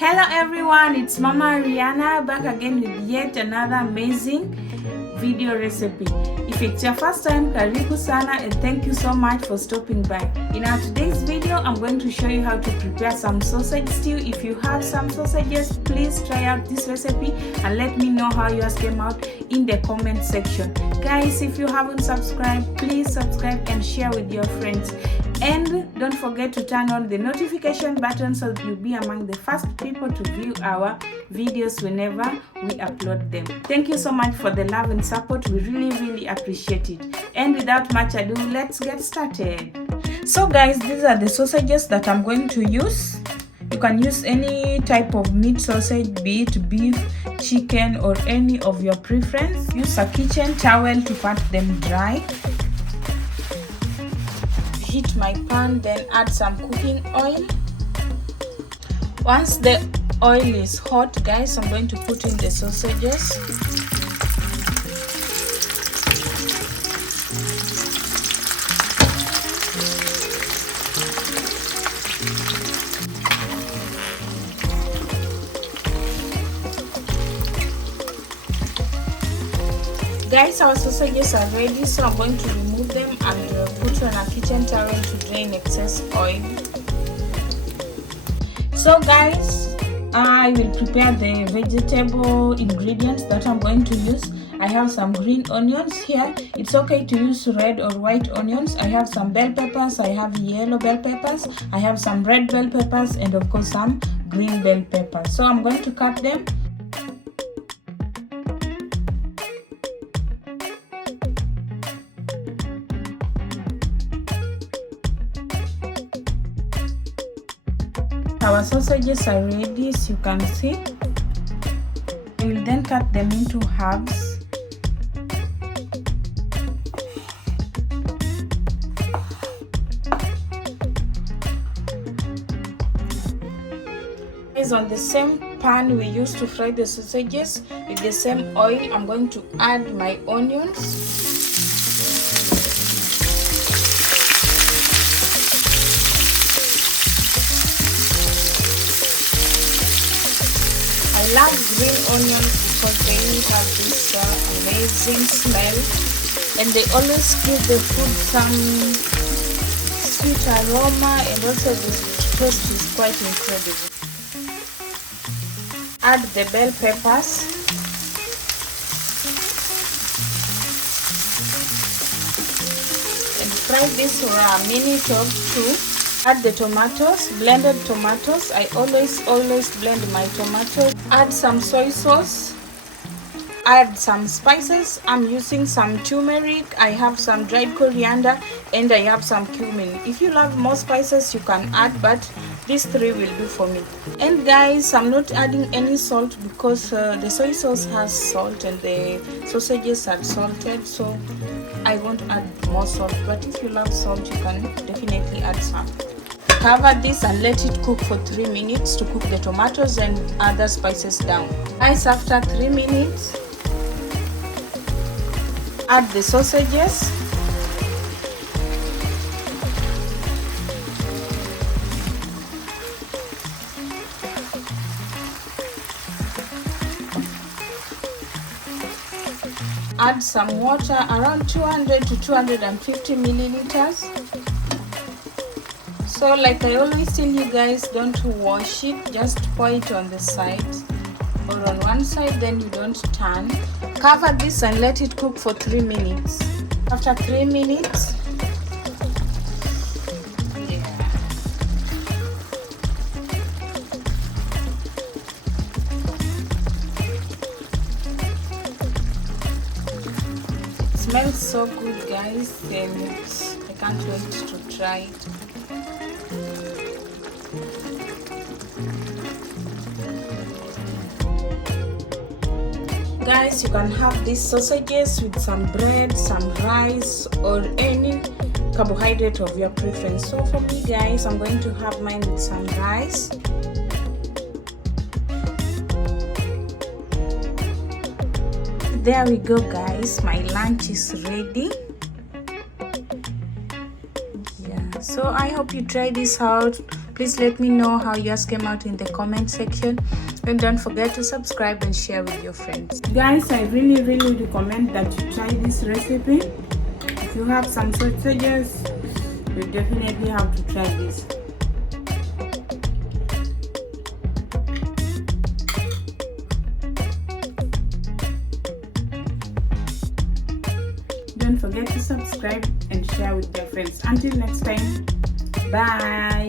Hello everyone, it's Mama Rihanna back again with yet another amazing video recipe. If it's your first time, karibu sana and thank you so much for stopping by. In our today's video, I'm going to show you how to prepare some sausage stew. If you have some sausages, please try out this recipe and let me know how yours came out in the comment section. Guys, if you haven't subscribed, please subscribe and share with your friends. And don't forget to turn on the notification button so that you'll be among the first people to view our videos whenever we upload them. Thank you so much for the love and support. We really appreciate it. And without much ado, let's get started. So guys, these are the sausages that I'm going to use. You can use any type of meat sausage, be it beef, chicken, or any of your preference. Use a kitchen towel to pat them dry. Heat my pan, then add some cooking oil. Once the oil is hot, guys, I'm going to put in the sausages. Guys, our sausages are ready, so I'm going to remove them and put on a kitchen towel to drain excess oil. So guys, I will prepare the vegetable ingredients that I'm going to use. I have some green onions here. It's okay to use red or white onions. I have some bell peppers, I have yellow bell peppers, I have some red bell peppers, and of course some green bell peppers. So I'm going to cut them. Our sausages are ready, as you can see. We will then cut them into halves. On the same pan we used to fry the sausages, with the same oil, I'm going to add my onions. I love green onions because they have this amazing smell, and they always give the food some sweet aroma, and also the taste is quite incredible. Add the bell peppers. And fry this for a minute or two. Add the tomatoes, blended tomatoes. I always blend my tomatoes. Add some soy sauce. Add some spices. I'm using some turmeric, I have some dried coriander, and I have some cumin. If you love more spices, you can add, but these three will do for me. And guys, I'm not adding any salt because the soy sauce has salt and the sausages are salted, so I won't add more salt. But if you love salt, you can definitely add some. Cover this and let it cook for 3 minutes to cook the tomatoes and other spices down. Guys, after 3 minutes, add the sausages. Add some water, around 200 to 250 milliliters. So like I always tell you guys, don't wash it, just pour it on the side or on one side, then you don't turn. Cover this and let it cook for 3 minutes. After 3 minutes, it smells so good, guys, and I can't wait to try it. Guys, you can have these sausages with some bread, some rice, or any carbohydrate of your preference. So for me, guys, I'm going to have mine with some rice. There we go, guys, my lunch is ready. So I hope you try this out. Please let me know how yours came out in the comment section, and don't forget to subscribe and share with your friends. Guys, I really recommend that you try this recipe. If you have some sausages, you definitely have to try this. Don't forget to subscribe and share with your friends. Until next time, bye.